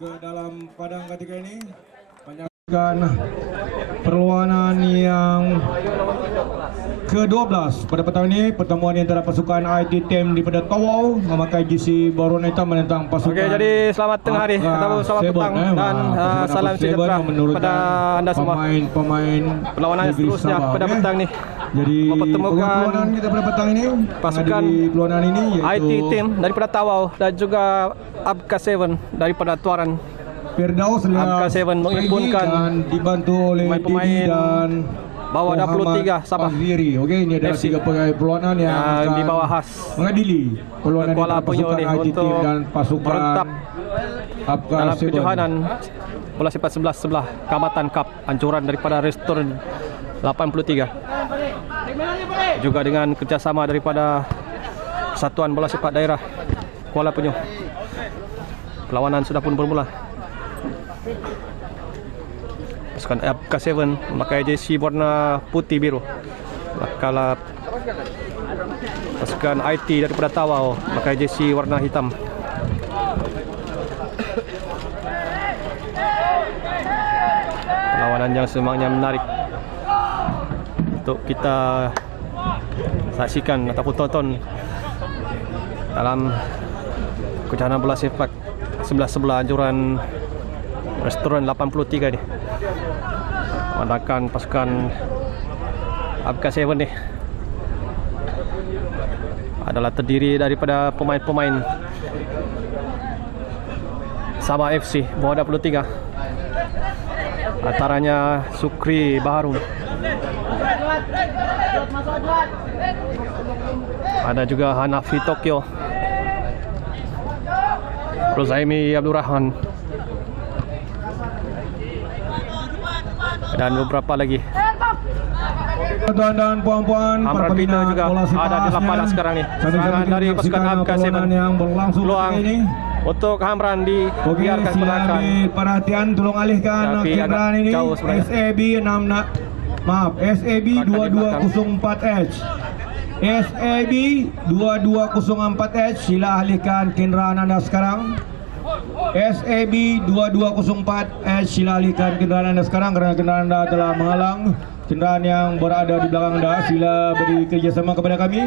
ke dalam padang ketika ini menyaksikan perlawanan yang ke-12 pada petang ini, pertemuan antara pasukan IT Team daripada Tawau memakai jersey berwarna hitam menentang pasukan. Okey, jadi selamat tengah hari atau selamat petang dan salam sejahtera pada anda semua. Pemain perlawanan seterusnya pada petang ni. Jadi mempertemukan kita pada petang ini pasukan perlawanan ini IT Team daripada Tawau dan juga Abka 7 daripada Tuaran. Firdaus Abka 7 mengimpunkan dan dibantu oleh pemain dan bawah 23 Sabah. Okey, ini adalah FC. tiga perlawanan yang di bawah khas mengadili perlawanan Kuala antara pasukan Penyu ni IT Team untuk dan pasukan merentap Abka dalam 7. kejohanan bola sepak sebelah Kamatan Cup ancuran daripada Restoran 83 juga dengan kerjasama daripada Persatuan Bola Sepak Daerah Kuala Penyu. Perlawanan sudah pun bermula. Pasukan Abka 7 memakai jersey warna putih biru, manakala pasukan IT daripada Tawau memakai jersey warna hitam. Perlawanan yang semangnya menarik untuk kita saksikan ataupun tonton dalam kejohanan bola sepak sebelah anjuran Restoran 83 ni. Memandangkan pasukan Abka 7 ni adalah terdiri daripada pemain-pemain Sabah FC bawah 23, antaranya Sukri Baharum, ada juga Hanafi Tokyo, Rozaimi Abdul Rahman dan beberapa lagi. Tuan dan puan-puan, Amran Peter juga ada di lapangan sekarang ni. Serangan dari pasukan Abka 7 yang berlangsung peluang ini. untuk Hamran dibiarkan Sila perlahan. ambil perhatian, tolong alihkan Tapi kenderaan agak ini. jauh sebenarnya. SAB 2204H. SAB 2204H, sila alihkan kenderaan anda sekarang. SAB 2204H, sila alihkan kenderaan anda sekarang kerana kenderaan anda telah menghalang kenderaan yang berada di belakang anda. Sila beri kerjasama kepada kami,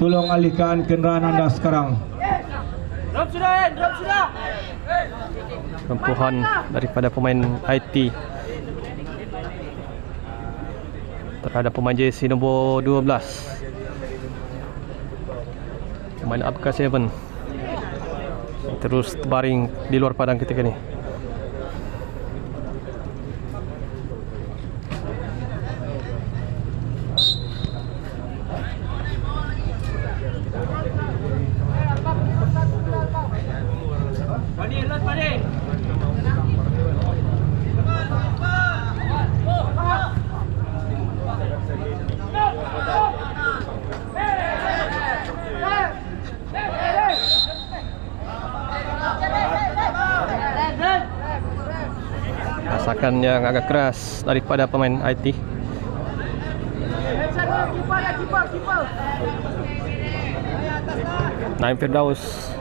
tolong alihkan kenderaan anda sekarang. Drop sudah. Tempuhan daripada pemain IT terhadap pemain jersey nombor 12, pemain Abka 7 terus terbaring di luar padang ketika ini. Rasakan yang agak keras daripada pemain IT. Naim Firdaus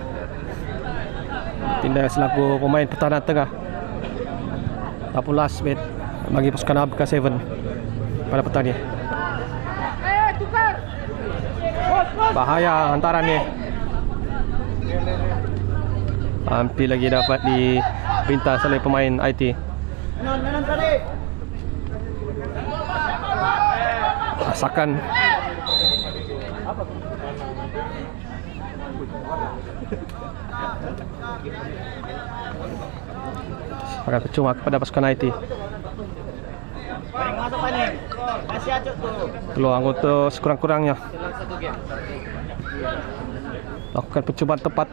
pindah selaku pemain pertahanan tengah ataupun last mate bagi pasukan Abka 7 pada petang ni. Bahaya hantaran ni. Hampir lagi dapat dipintas oleh pemain IT. Rasakan akan percuma kepada pasukan IT. Peluang untuk sekurang-kurangnya lakukan percubaan tepat,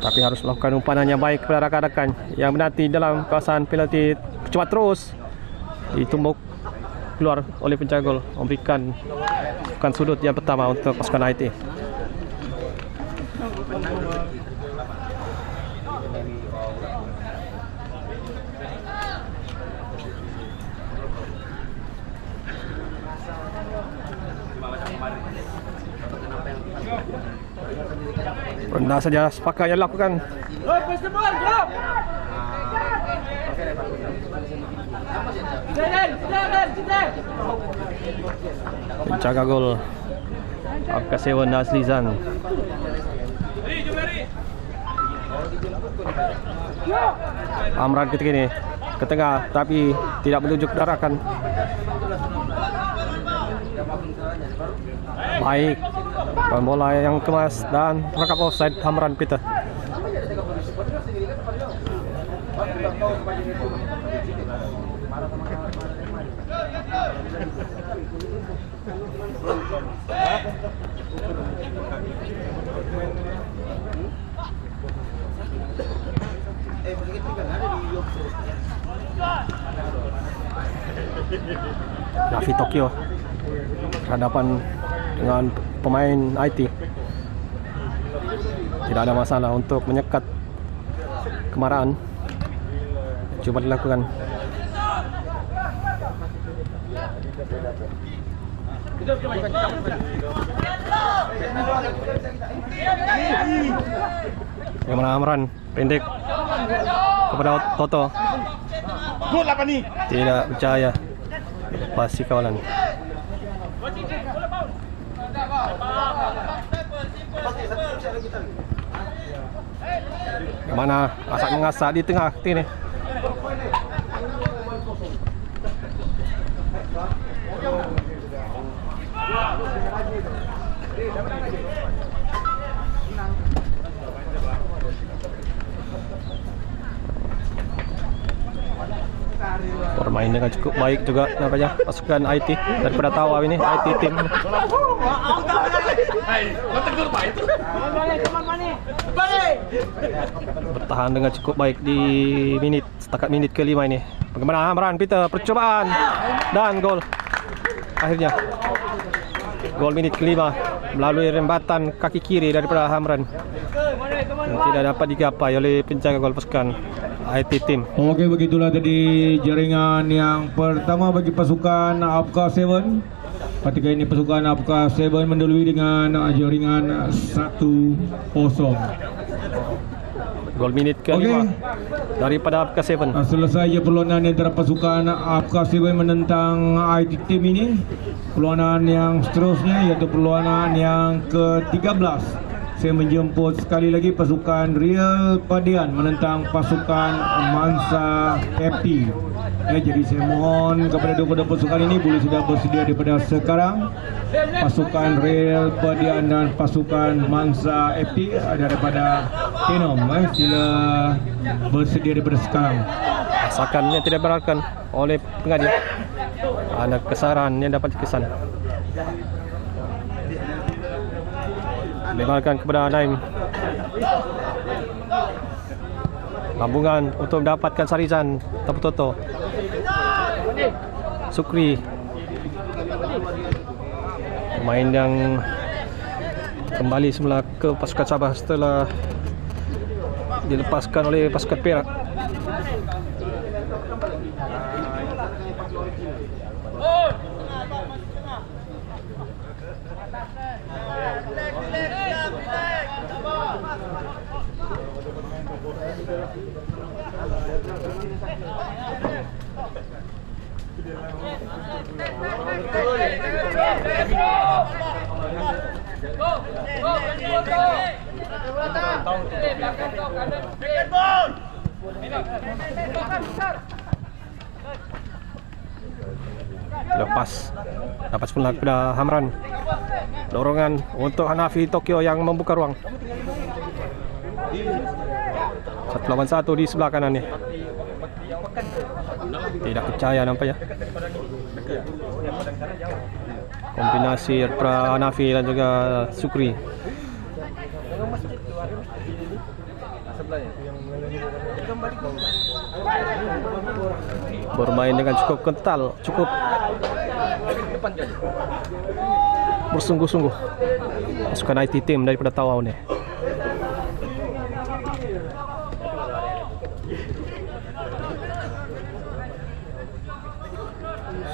tapi harus melakukan umpanan yang baik kepada rakan-rakan yang menanti dalam kawasan penalti. Percubaan terus ditumbuk keluar oleh penjaga gol, memberikan bukan sudut yang pertama untuk pasukan IT. Rendah saja sepakat yang dilakukan. Drop, pass the ball, drop. Sit. Penjaga gol Apka Seven Azlizan. Amran ketika ini ke tengah tapi tidak menunjuk arahkan. Baik, bola yang kemas dan terangkap offside Amran Peter. Nafi Tokyo hadapan dengan pemain IT. Tidak ada masalah untuk menyekat kemarahan. Coba dilakukan. Yang mana Amran pendek kepada Toto. Gol apa nih? Tidak percaya. Pasti kawalan. Mana asak mengasak di tengah ini. Bermain dengan cukup baik juga nampaknya pasukan IT daripada Tawau ini, IT team. Bertahan dengan cukup baik di setakat minit kelima ini. Bagaimana Amran Peter, percobaan dan gol. Akhirnya gol minit kelima melalui rembatan kaki kiri daripada Amran. Tidak dapat digapai oleh penjaga gol pasukan IT team. Oke, begitulah tadi jaringan yang pertama bagi pasukan Apka 7. Ketika ini pasukan Apka 7 mendahului dengan jaringan 1-0. Gol minit kelima daripada Apka 7. Selesai perlawanan antara pasukan Apka 7 menentang IT team ini. Perlawanan yang seterusnya yaitu perlawanan yang ke-13. Saya menjemput sekali lagi pasukan Real Padian menentang pasukan Mansa FP. Ya, jadi saya mohon kepada dua pasukan ini boleh sudah bersedia daripada sekarang. Pasukan Real Padian dan pasukan Mansa FP daripada Tenom, sila bersedia daripada sekarang. Asakan yang tidak berlakukan oleh pengadil. Ada kesaran yang dapat dikesan. Lebarkan kepada Naim. Lambungan untuk mendapatkan Sarizan Taputoto. Sukri. Pemain yang kembali semula ke pasukan Sabah setelah dilepaskan oleh pasukan Perak. Lepas dapat semula kepada Hamran. Dorongan untuk Hanafi Tokyo yang membuka ruang. 1 lawan 1 di sebelah kanan ni. Tidak percaya nampaknya. Kombinasi pra Hanafi dan juga Sukri. Bermain dengan cukup kental, cukup bersungguh-sungguh pasukan IT team daripada Tawau ni.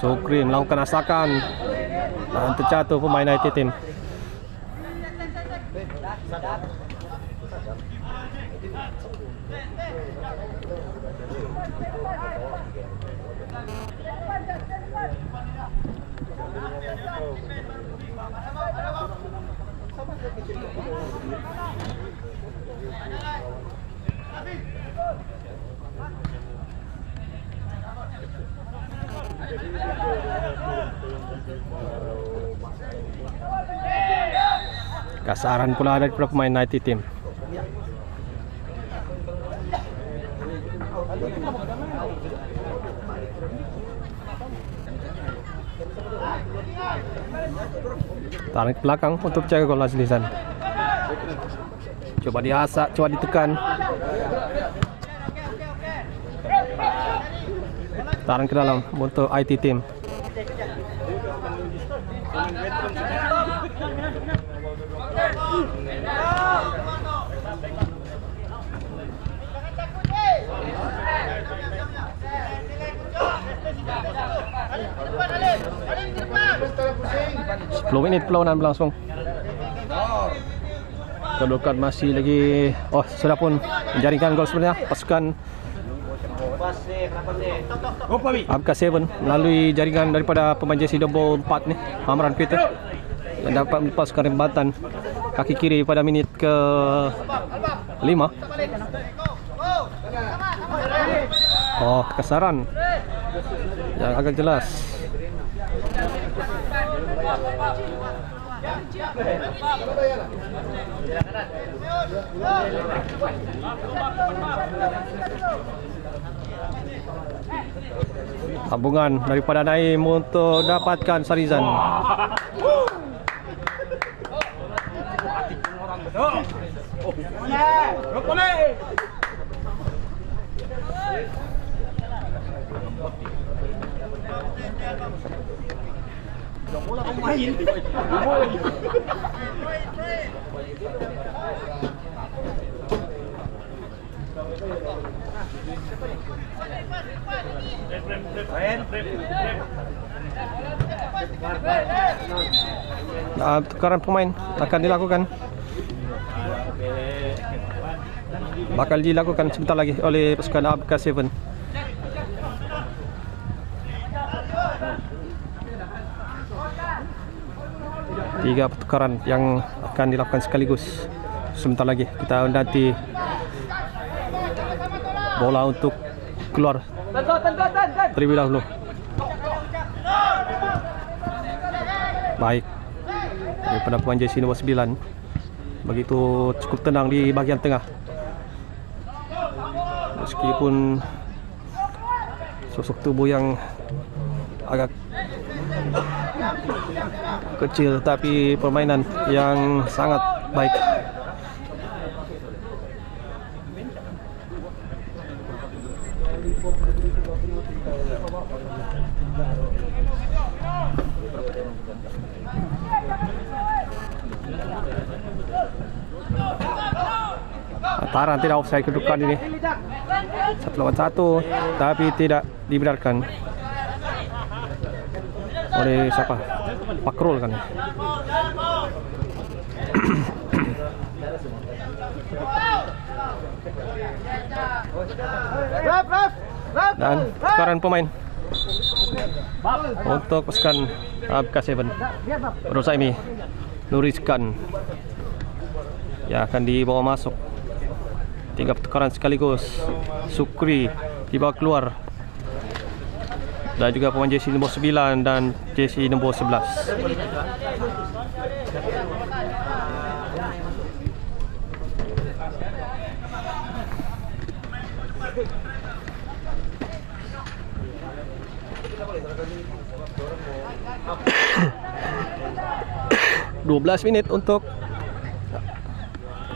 Sukri melakukan asakan dan terjatuh pemain IT team. Kasaran pula dari pemain United Team. Tarik ke belakang untuk jaga gol Azlizan. Coba diasak, coba ditekan. Tarik ke dalam untuk IT Team. Menit perlawanan berlangsung. Kedudukan masih lagi. Oh, sudah pun menjaringkan gol sebenarnya pasukan Abka 7 melalui jaringan daripada pemain jersey nombor 4 ni, Amran Peter, yang dapat melepaskan rembatan kaki kiri pada minit ke 5. Oh, kasaran yang agak jelas. Sambungan daripada Naim untuk dapatkan Sarizan. Tukaran pemain akan dilakukan. Bakal dilakukan sebentar lagi oleh pasukan Abka 7. Tiga pertukaran yang akan dilakukan sekaligus. Sebentar lagi kita nanti bola untuk keluar terlebih dahulu. Baik, daripada pemain jersey nombor 9, begitu cukup tenang di bahagian tengah. Meskipun sosok tubuh yang agak kecil, tapi permainan yang sangat baik. Taran tidak offside kedudukan ini. 1 lawan 1, tapi tidak dibenarkan oleh siapa? Pakrul kan. Dan tukaran pemain untuk pasukan Abka 7. Rosaimi Nuriskan yang akan dibawa masuk. 3 pertukaran sekaligus. Sukri dibawa keluar, dan juga pemain jersey nombor 9 dan jersey nombor 11. (12 minit untuk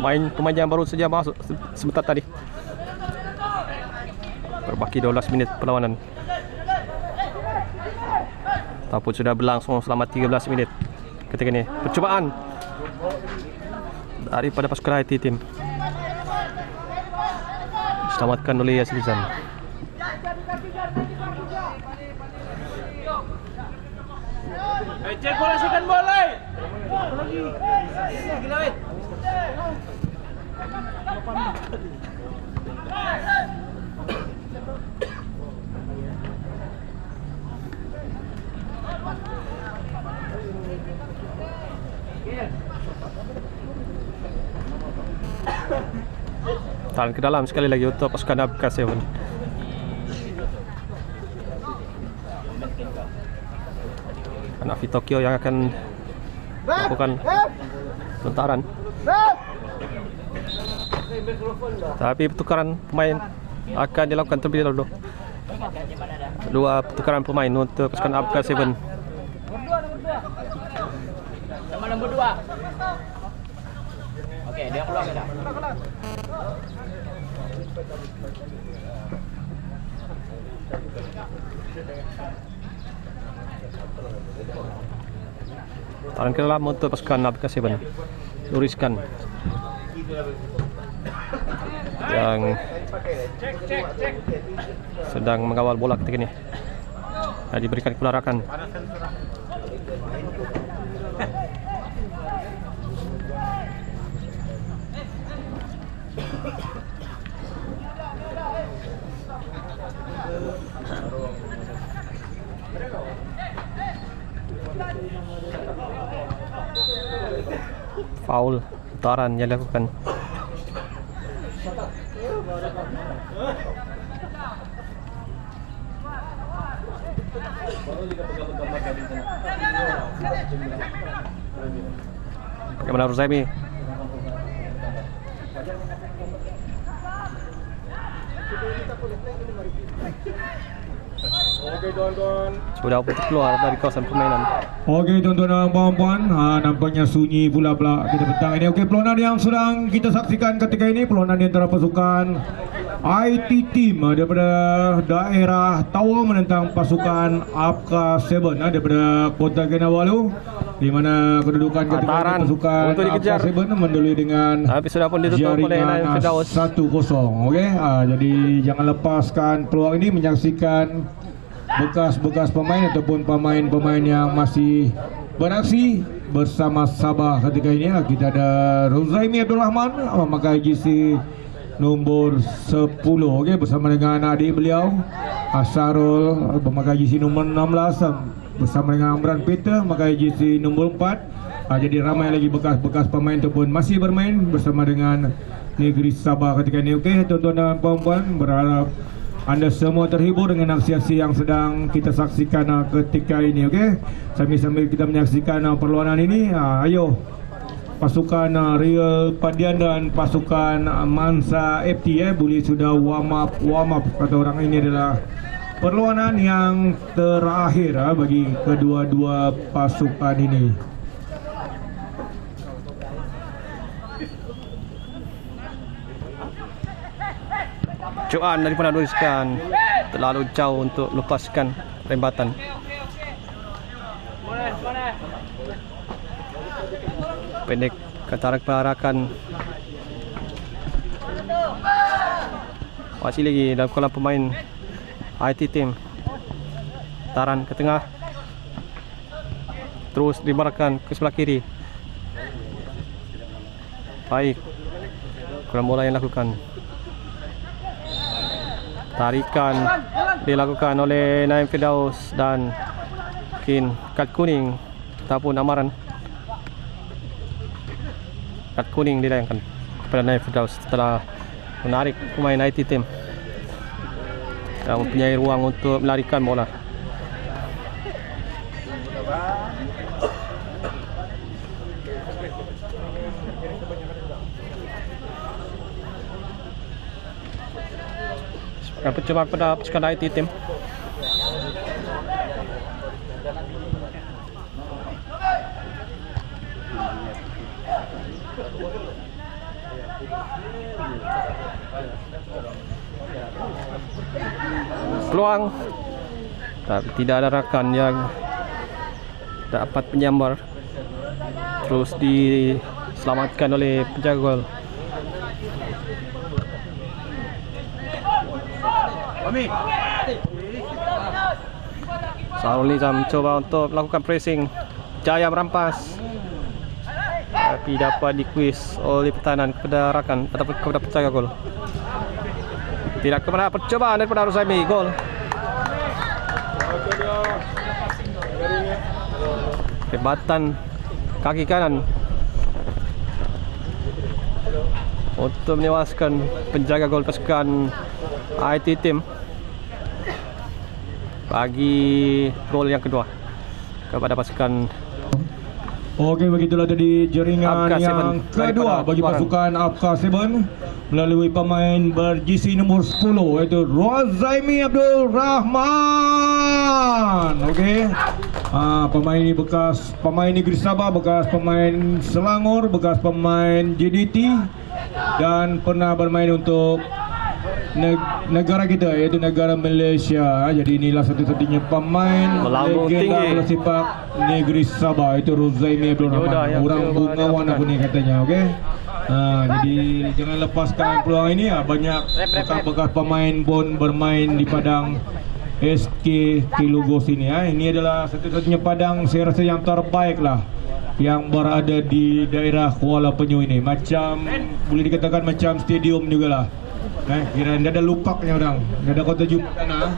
pemain yang baru saja masuk sebentar tadi. Berbaki 12 minit perlawanan. Ataupun sudah berlangsung selama 13 minit ketika ini. Percubaan daripada pasukan IT Team diselamatkan oleh Azlizan. Cek bola second ball. Lagi. Gila, weh. Tahan ke dalam sekali lagi untuk pasukan Abka 7. Hanafi Tokyo yang akan melakukan tentaran. Tapi pertukaran pemain akan dilakukan terlebih dahulu. Dua pertukaran pemain untuk pasukan Abka 7. Sama nombor 2. Okey, dia keluar ke dah? Tahan ke dalam untuk pasukan Abka 7. Luriskan yang sedang mengawal bola ketika ini. Diberikan kepada rakan. Foul putaran yang dilakukan. Bagaimana Ruzaimi? Sudah pun keluar dari kawasan permainan. Okey tuan-tuan dan puan-puan, nampaknya sunyi pula kita petang ini. Okey, perlawanan yang sedang kita saksikan ketika ini, perlawanan di antara pasukan IT Team daripada daerah Tawau menentang pasukan Abka 7 daripada Kota Kinabalu, di mana kedudukan ketika Antaran ini pasukan untuk dikejar. Abka 7 mendului dengan Tapi sudah pun ditutup oleh Naim jaringan Firdaus. 1-0. Okey, jadi jangan lepaskan peluang ini menyaksikan bekas-bekas pemain ataupun pemain-pemain yang masih beraksi bersama Sabah ketika ini. Kita ada Ruzaimi Abdul Rahman memakai jersey nombor 10, okey, bersama dengan adik beliau Asharul memakai jersey nombor 16, bersama dengan Amran Peter memakai jersey nombor 4. Jadi ramai lagi bekas-bekas pemain ataupun masih bermain bersama dengan negeri Sabah ketika ini. Okey, tuan-tuan dan puan-puan, berharap anda semua terhibur dengan aksi-aksi yang sedang kita saksikan ketika ini. Okey, sambil kita menyaksikan perlawanan ini, ayo pasukan Real Padian dan pasukan Mansa FT boleh sudah warm up kata orang. Ini adalah perlawanan yang terakhir bagi kedua-dua pasukan ini. Cuan daripada Luriskan terlalu jauh untuk lepaskan rembatan. Pendek katarak pelarakan. Masih lagi dalam kolam pemain IT Team. Taran ke tengah. Terus dibarkan ke sebelah kiri. Baik. Kolam bola yang lakukan. Tarikan dilakukan oleh Naim Firdaus dan mungkin kad kuning ataupun amaran. Kad kuning dilayangkan kepada Naim Firdaus setelah menarik pemain IT Team yang mempunyai ruang untuk melarikan bola. Akan percuma kepada pasukan IT Team. Peluang, tapi tidak ada rakan yang dapat menyambar. Terus diselamatkan oleh penjaga gol. Sarul Nizam mencoba untuk melakukan pressing. Jaya merampas, tapi dapat dikuis oleh pertahanan kepada rakan ataupun kepada penjaga gol. Tidak kepada percobaan daripada Ruzaimi. Gol. Hebatan kaki kanan. untuk menewaskan penjaga gol pasukan IT Team bagi gol yang kedua kepada pasukan. Okey, begitulah tadi jaringan Apka yang 7 kedua bagi daripada pasukan Apka 7 melalui pemain berjisi nombor 10 iaitu Rozaimi Abdul Rahman. Okey. Pemain ini bekas pemain Negeri Sabah, bekas pemain Selangor, bekas pemain JDT dan pernah bermain untuk negara kita iaitu negara Malaysia. Jadi inilah satu-satunya pemain Melambung legenda tinggi. bola sepak Negeri Sabah itu Rozaimi Abdul Yoda Rahman. yang Orang ke bungawan Afrika. apa ni katanya, okey. Jadi jangan lepaskan peluang ini. Banyak bekas-bekas pemain pun bermain di padang SK Kilugos ini. Ini adalah satu-satunya padang saya rasa yang terbaik lah yang berada di daerah Kuala Penyu ini. Macam boleh dikatakan macam stadium jugalah. Kira tidak ada lupaknya orang. Tidak ada kota jumpa tanah.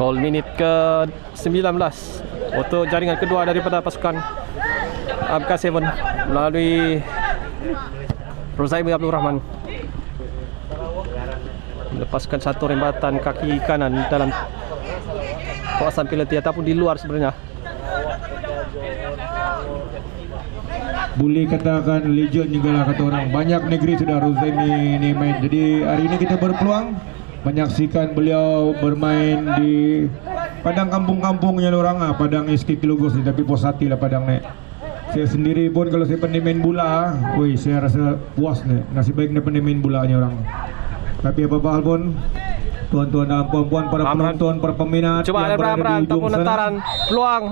Gol minit ke-19 untuk jaringan kedua daripada pasukan Apka 7 melalui Rozaimi Abdul Rahman. Melepaskan satu rembatan kaki kanan dalam kawasan penalti ataupun di luar sebenarnya. Boleh katakan legend juga lah kata orang. Banyak negeri sudah Rozaimi ni main. Jadi hari ini kita berpeluang menyaksikan beliau bermain di padang kampung-kampungnya orang, padang SK Kilugos ni, tapi puas hati lah padang ni. Saya sendiri pun kalau saya pandai main bola, saya rasa puas ni. Nasib baik dia pandai main bolanya orang. Tapi apa-apa hal pun, tuan-tuan dan puan-puan, para penonton, para peminat Coba ada Amran ataupun netaran peluang.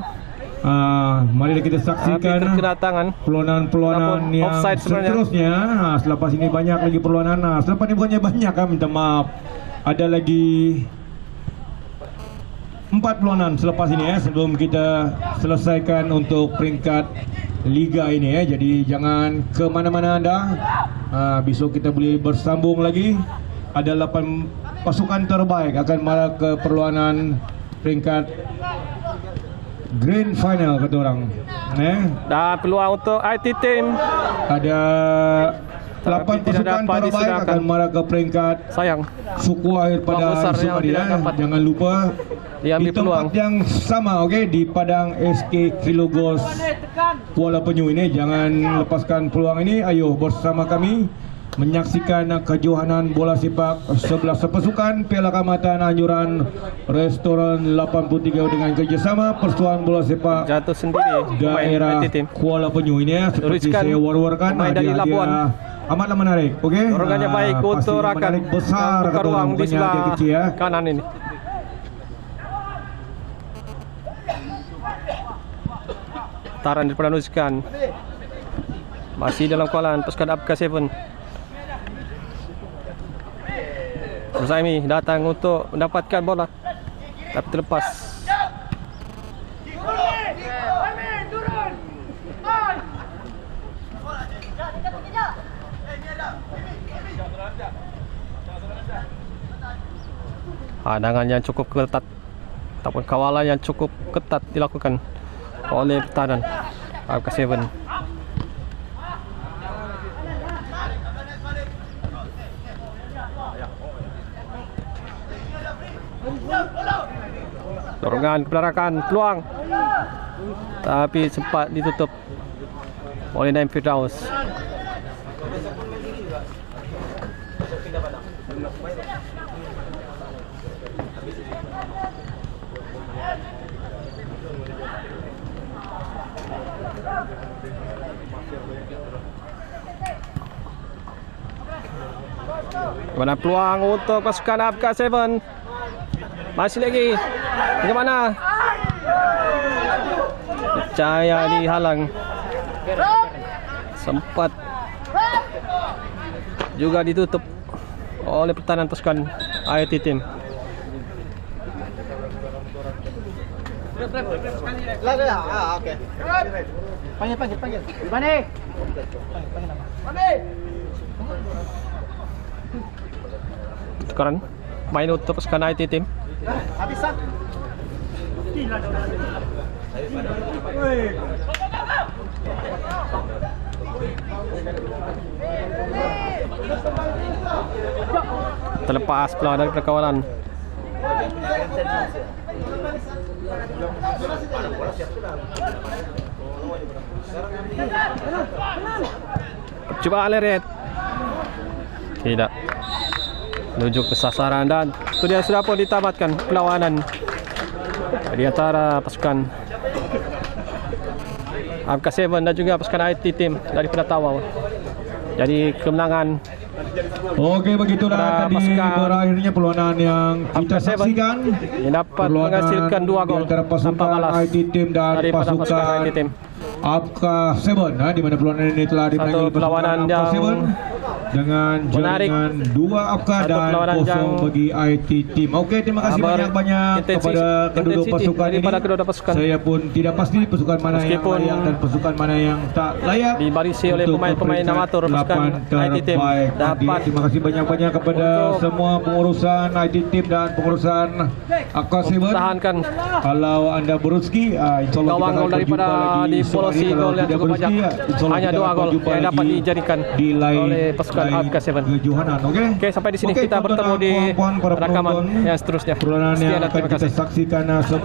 Mari kita saksikan Terkena tangan. peluanan-peluanan Ataupun yang offside sebenarnya. seterusnya. Selepas ini banyak lagi peluanan. Selepas ini bukannya banyak, minta maaf. Ada lagi 4 peluanan selepas ini sebelum kita selesaikan untuk peringkat Liga ini Jadi jangan ke mana-mana anda. Besok kita boleh bersambung lagi. Ada 8 pasukan terbaik akan marah ke perlawanan peringkat Grand Final kata orang. Dan peluang untuk IT Team. Ada 8 Tapi tidak pasukan dapat terbaik disedangkan. akan marah ke peringkat Sayang suku akhir Peluang pada besar esok yang hari. tidak dapat Jangan lupa diambil di tempat peluang. yang sama, di padang SK Kilugos Kuala Penyu ini. Jangan lepaskan peluang ini. Ayo bersama kami menyaksikan kejohanan bola sepak 11 pasukan Piala Kaamatan Anjuran Restoran 83 dengan kerjasama Persatuan Bola Sepak jatuh sendiri pemain daerah IT Team. Kuala Penyu ini seperti Teruskan saya war-warkan, pemain dari hadiah Labuan. amatlah menarik. Dorongannya baik untuk pasti rakan. menarik besar Buka kata ruang orang, di bukannya sebelah hadiah kecil kanan ini. Taran daripada Nuzkan. Masih dalam kawalan pasukan Apka 7. Rozaimi datang untuk mendapatkan bola tapi terlepas. Hadangan yang cukup ketat ataupun kawalan yang cukup ketat dilakukan oleh pertahanan Apka 7. Dorongan kepada peluang tapi sempat ditutup oleh Naim Firdaus. Mana peluang untuk pasukan Apka 7. Masih lagi. Bagaimana? Percaya dihalang. Sempat juga ditutup oleh pertahanan pasukan IT Team. Oke. Panggil. Gimana? Sekarang main untuk pasukan IT Team. Habis. terlepas peluang dari perkawalan. Cuba leret. Tidak. Menuju ke sasaran dan itu dia sudah pun ditamatkan perlawanan di antara pasukan MK7 dan juga pasukan IT team daripada Tawau. Jadi kemenangan Oke, begitulah Pada tadi pasukan berakhirnya perlawanan yang kita MK7 saksikan. yang dapat menghasilkan 2 gol di antara tanpa pasukan balas IT team dan daripada pasukan pasukan IT team. MK7, di mana perlawanan ini telah dimenangi oleh pasukan perlawanan yang MK7 dengan menarik. jaringan 2 AFK Satu dan perlawanan 0 yang bagi IT team. Oke, terima kasih banyak-banyak kepada kedua pasukan ini. daripada kedua pasukan. Saya pun tidak pasti pasukan mana yang Meskipun layak dan pasukan mana yang tak layak. dibarisi oleh untuk pemain-pemain peringkat amatur pasukan 8 IT team terbaik. dapat Terima kasih banyak-banyak kepada untuk semua pengurusan IT team dan pengurusan AK7. mempertahankan Kalau anda berrezeki, insyaAllah gawang kita gol akan daripada berjumpa lagi di esok polosi hari. Kalau gol yang tidak cukup banyak. berezeki, insyaAllah Hanya kita 2 akan gol berjumpa yang dapat lagi dijadikan di lain oleh pasukan MK7. kejuaraan. Oke, sampai di sini Oke, kita bertemu di puan-puan, para rakaman penonton, yang seterusnya. perlawanan Sekian yang dan akan terima kita kasih. saksikan sebentar.